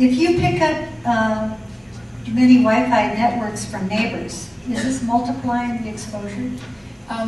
If you pick up many Wi-Fi networks from neighbors, is this multiplying the exposure?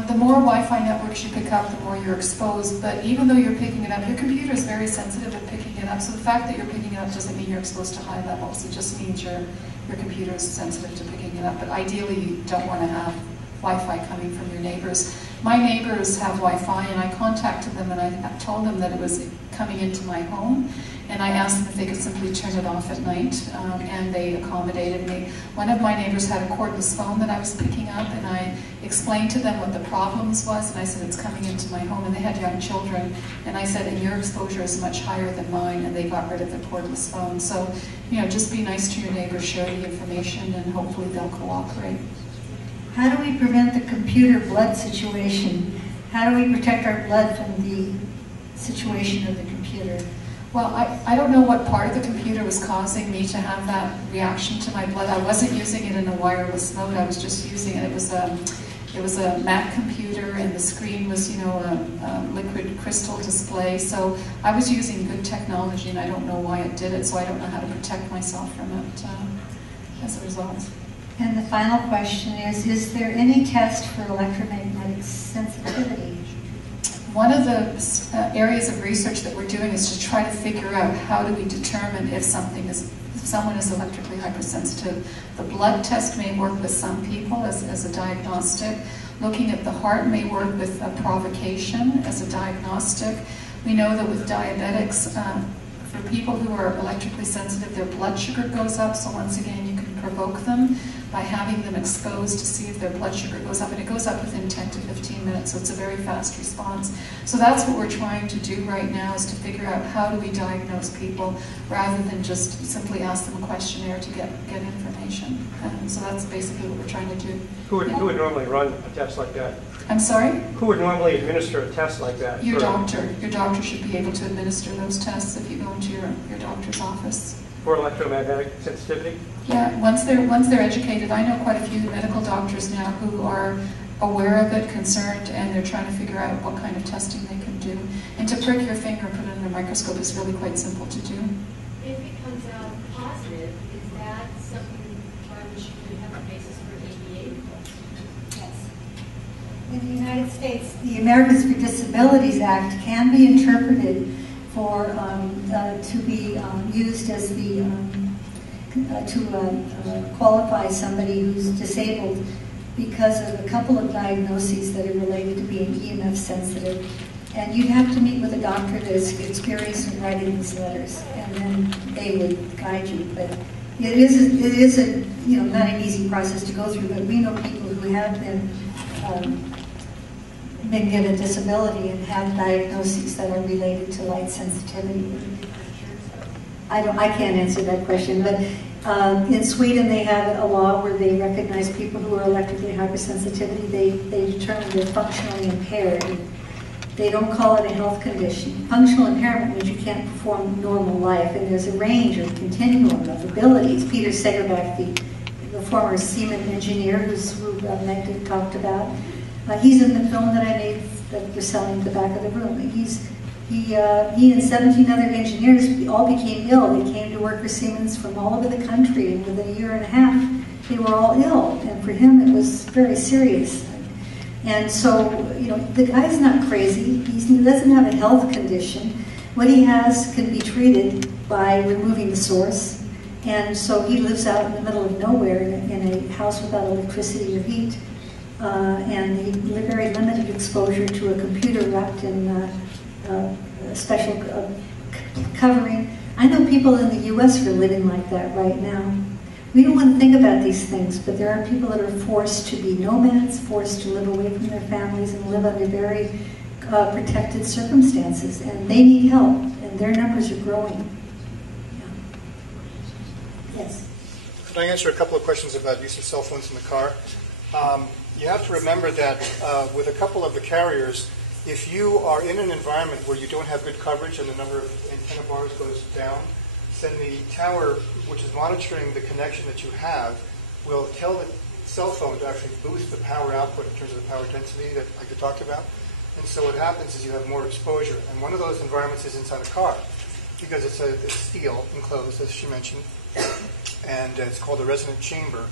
The more Wi-Fi networks you pick up, the more you're exposed, but even though you're picking it up, your computer is very sensitive at picking it up, so the fact that you're picking it up doesn't mean you're exposed to high levels. It just means your computer is sensitive to picking it up, but ideally you don't want to have Wi-Fi coming from your neighbors. My neighbors have Wi-Fi, and I contacted them and I told them that it was coming into my home, and I asked them if they could simply turn it off at night, and they accommodated me. One of my neighbors had a cordless phone that I was picking up, and I explained to them what the problems was, and I said, it's coming into my home, and they had young children, and I said, and your exposure is much higher than mine, and they got rid of the cordless phone. So, just be nice to your neighbors, share the information, and hopefully they'll cooperate. How do we prevent the computer blood situation? How do we protect our blood from the situation of the computer? Well, I don't know what part of the computer was causing me to have that reaction to my blood. I wasn't using it in a wireless mode. I was just using it. It was a Mac computer, and the screen was, a liquid crystal display. So I was using good technology, and I don't know why it did it. So I don't know how to protect myself from it as a result. And the final question is there any test for electromagnetic sensitivity? One of the areas of research that we're doing is to try to figure out how do we determine if someone is electrically hypersensitive. The blood test may work with some people as a diagnostic. Looking at the heart may work with a provocation as a diagnostic. We know that with diabetics, for people who are electrically sensitive, their blood sugar goes up, so once again you can provoke them by having them exposed to see if their blood sugar goes up, and it goes up within 10 to 15 minutes, so it's a very fast response. So that's what we're trying to do right now, is to figure out how do we diagnose people rather than just simply ask them a questionnaire to get information. And so that's basically what we're trying to do. Who would normally run a test like that? I'm sorry? Who would normally administer a test like that? Your doctor. Your doctor should be able to administer those tests if you go into your doctor's office. For electromagnetic sensitivity? Yeah, once they're educated. I know quite a few medical doctors now who are aware of it, concerned, and they're trying to figure out what kind of testing they can do. And to prick your finger and put it under a microscope is really quite simple to do. If it comes out positive, is that something by which you could have a basis for ABA? Yes. In the United States, the Americans with Disabilities Act can be interpreted for to be used as the to qualify somebody who's disabled because of a couple of diagnoses that are related to being EMF sensitive. And you'd have to meet with a doctor that is experienced in writing these letters, and then they would guide you. But it is a not an easy process to go through. But we know people who have been given disability and have diagnoses that are related to light sensitivity. I can't answer that question, but in Sweden they have a law where they recognize people who are electrically hypersensitivity. They determine they're functionally impaired. They don't call it a health condition. Functional impairment means you can't perform normal life, and there's a range of continuum of abilities. Peter Segerbach, the former Siemens engineer who Magda talked about, he's in the film that I made that we're selling at the back of the room. He and 17 other engineers all became ill. They came to work for Siemens from all over the country, and within a year and a half, they were all ill. And for him, it was very serious. And so, the guy's not crazy. He doesn't have a health condition. What he has can be treated by removing the source. And so he lives out in the middle of nowhere in a house without electricity or heat. And he very limited exposure to a computer wrapped in a special covering. I know people in the U.S. who are living like that right now. We don't want to think about these things, but there are people that are forced to be nomads, forced to live away from their families and live under very protected circumstances, and they need help, and their numbers are growing. Yeah. Yes? Could I answer a couple of questions about use of cell phones in the car? You have to remember that with a couple of the carriers, if you are in an environment where you don't have good coverage and the number of antenna bars goes down, then the tower, which is monitoring the connection that you have, will tell the cell phone to actually boost the power output in terms of the power density that I could talk about. And so what happens is you have more exposure. And one of those environments is inside a car. because it's steel enclosed, as she mentioned, and it's called a resonant chamber.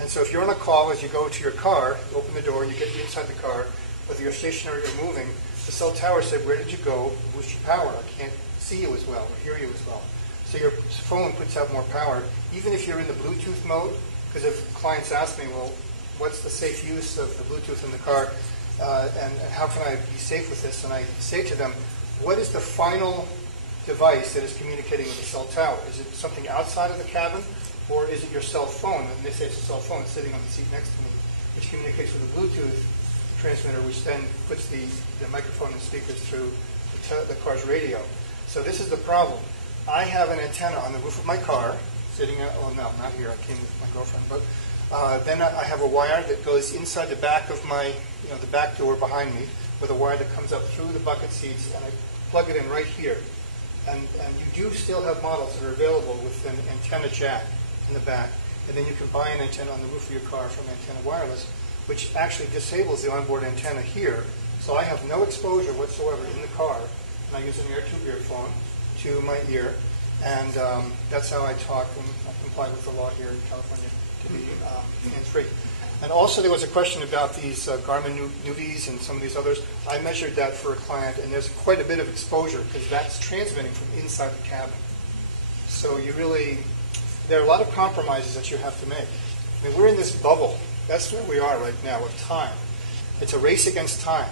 And so if you're on a call, as you go to your car, you open the door, and you get inside the car, whether you're stationary or moving, the cell tower said, where did you go? Boost your power. I can't see you as well or hear you as well. So your phone puts out more power, even if you're in the Bluetooth mode, because if clients ask me, well, what's the safe use of the Bluetooth in the car, and how can I be safe with this? And I say to them, what is the final device that is communicating with the cell tower? Is it something outside of the cabin, or is it your cell phone? And they say it's a cell phone sitting on the seat next to me, which communicates with a Bluetooth transmitter, which then puts the microphone and speakers through the car's radio. So this is the problem. I have an antenna on the roof of my car, sitting oh no, not here, I came with my girlfriend, but then I have a wire that goes inside the back of my, the back door behind me, with a wire that comes up through the bucket seats, and I plug it in right here. And you do still have models that are available with an antenna jack in the back, and then you can buy an antenna on the roof of your car from Antenna Wireless, which actually disables the onboard antenna here, so I have no exposure whatsoever in the car, and I use an air-tube earphone to my ear, and that's how I talk and I comply with the law here in California to be hands-free. And also there was a question about these Garmin Nuvis and some of these others. I measured that for a client, and there's quite a bit of exposure because that's transmitting from inside the cabin. So there are a lot of compromises that you have to make. I mean, we're in this bubble. That's where we are right now with time. It's a race against time,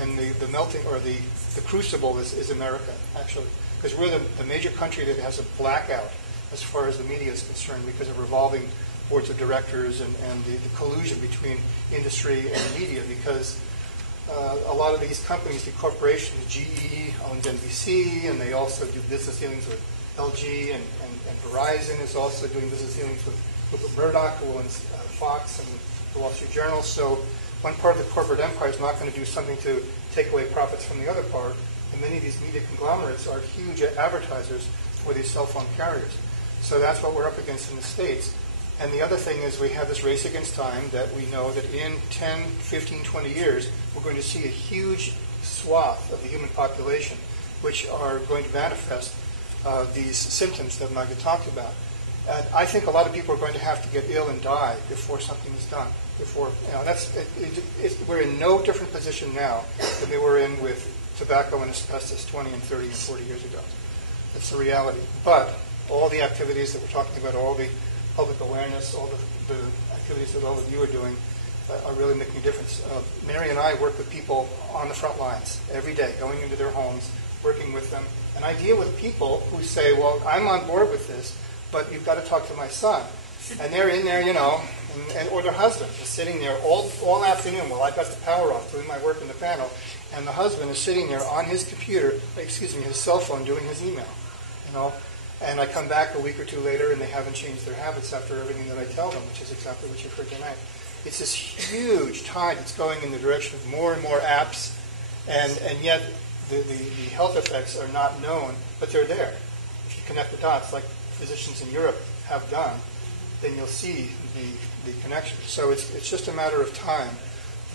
and the melting, or the crucible is America, actually, because we're the major country that has a blackout as far as the media is concerned because of revolving boards of directors and the collusion between industry and media, because a lot of these companies, the corporations, GE owns NBC, and they also do business dealings with LG, and Verizon is also doing business dealings with Rupert Murdoch, who owns Fox and the Wall Street Journal. So one part of the corporate empire is not going to do something to take away profits from the other part, and many of these media conglomerates are huge advertisers for these cell phone carriers. So that's what we're up against in the States. And the other thing is we have this race against time that we know that in 10, 15, 20 years, we're going to see a huge swath of the human population which are going to manifest these symptoms that Magda talked about. And I think a lot of people are going to have to get ill and die before something is done. We're in no different position now than we were in with tobacco and asbestos 20 and 30 and 40 years ago. That's the reality. But all the activities that we're talking about, all the public awareness, all the activities that all of you are doing are really making a difference. Mary and I work with people on the front lines every day, going into their homes, working with them. And I deal with people who say, well, I'm on board with this, but you've got to talk to my son. And they're in there, or their husband is sitting there all afternoon while I've got the power off doing my work in the panel, and the husband is sitting there on his computer, his cell phone, doing his email, And I come back a week or two later, and they haven't changed their habits after everything that I tell them, which is exactly what you've heard tonight. It's this huge tide that's going in the direction of more and more apps, and yet the health effects are not known, but they're there. If you connect the dots, like physicians in Europe have done, then you'll see the connection. So it's just a matter of time.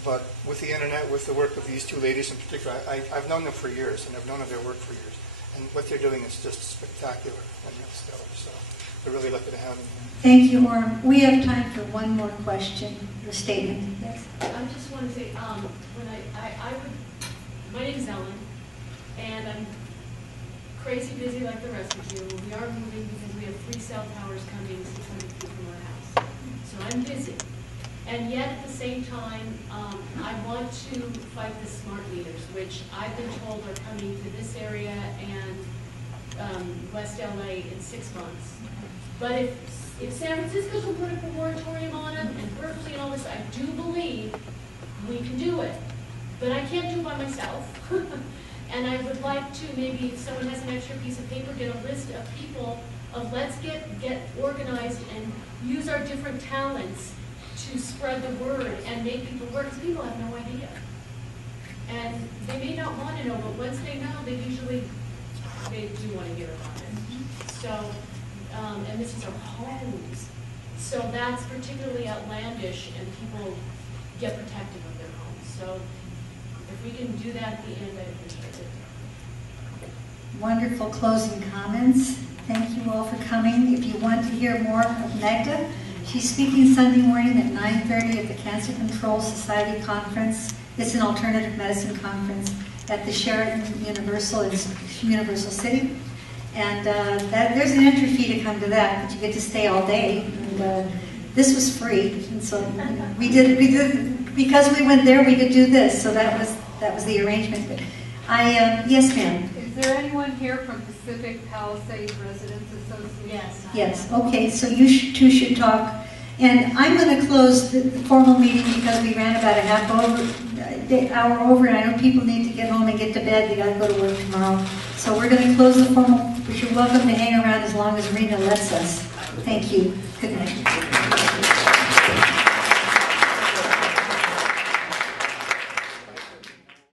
But with the internet, with the work of these two ladies in particular, I've known them for years, and I've known of their work for years. And what they're doing is just spectacular and stellar. So we're really lucky to have them here. Thank you, Orm. We have time for one more question, the statement. Yes? I just want to say, my name is Ellen, and I'm crazy busy like the rest of you. We are moving because we have 3 cell towers coming 600 feet from our house. So I'm busy. And yet, at the same time, I want to fight the smart meters, which I've been told are coming to this area and West LA in 6 months. But if San Francisco can put a moratorium on them, and Berkeley and all this, I do believe we can do it. But I can't do it by myself. And I would like to, maybe if someone has an extra piece of paper, get a list of people let's get organized and use our different talents to spread the word and make people work, because people have no idea. And they may not want to know, but once they know, they do want to hear about it. So, and this is our homes. So that's particularly outlandish, and people get protective of their homes. So if we can do that at the end, I appreciate it. wonderful closing comments. Thank you all for coming. If you want to hear more of Magda, she's speaking Sunday morning at 9:30 at the Cancer Control Society Conference. It's an alternative medicine conference at the Sheraton Universal in Universal City. And there's an entry fee to come to that, but you get to stay all day. And this was free, and so we did because we went there. We could do this, so that was the arrangement. But yes, ma'am. Is there anyone here from Pacific Palisades Residents Association? Yes. Okay. So you two should talk. And I'm going to close the formal meeting because we ran about hour over, and I know people need to get home and get to bed. They got to go to work tomorrow. So we're going to close the formal, but you're welcome to hang around as long as Rena lets us. Thank you. Good night.